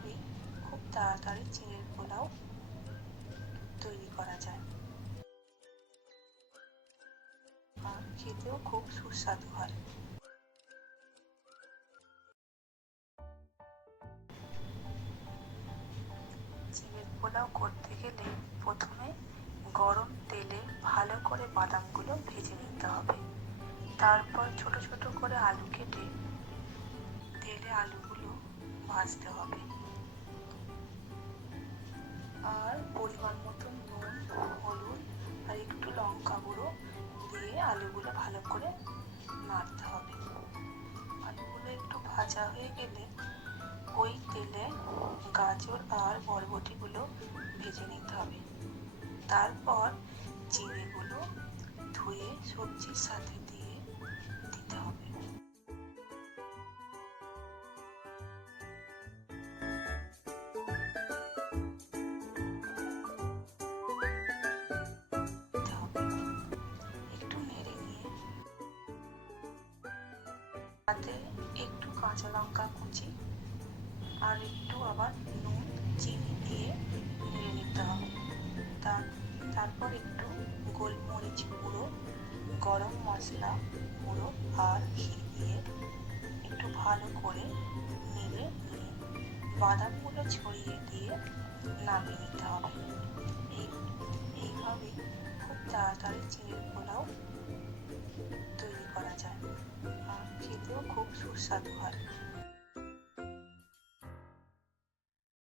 এইভাবেই খুব তাড়াতাড়ি চিড়ের পোলাও তৈরি করা যায় আর খেতেও খুব সুস্বাদু হয়। চিড়ের পোলাও করতে গেলে প্রথমে গরম তেলে ভালো করে বাদামগুলো ভেজে নিতে হবে। তারপর ছোট ছোট করে আলু কেটে তেলে আলুগুলো ভাজতে হবে আর পরিমাণ মতন নুন, হলুদ আর একটু লঙ্কা গুঁড়ো দিয়ে আলুগুলো ভালো করে নাড়তে হবে। আলুগুলো একটু ভাজা হয়ে গেলে ওই তেলে গাজর আর বরবটিগুলো ভেজে নিতে হবে। তারপর চিড়েগুলো ধুয়ে সবজির সাথে দিয়ে দিতে হবে। একটু নেড়ে নিয়ে তাতে একটু কাঁচা লঙ্কা কুচি আর একটু আবার নুন চিনি দিয়ে নেড়ে নিতে হবে। তারপর একটু গোলমরিচ গুঁড়ো, গরম মশলা গুঁড়ো আর ঘি দিয়ে একটু ভালো করে নেড়ে নিয়ে বাদামগুলো ছড়িয়ে দিয়ে নামিয়ে নিতে হবে। এইভাবেই খুব তাড়াতাড়ি চিড়ের পোলাও তৈরি করা যায় আর খেতেও খুব সুস্বাদু হয়।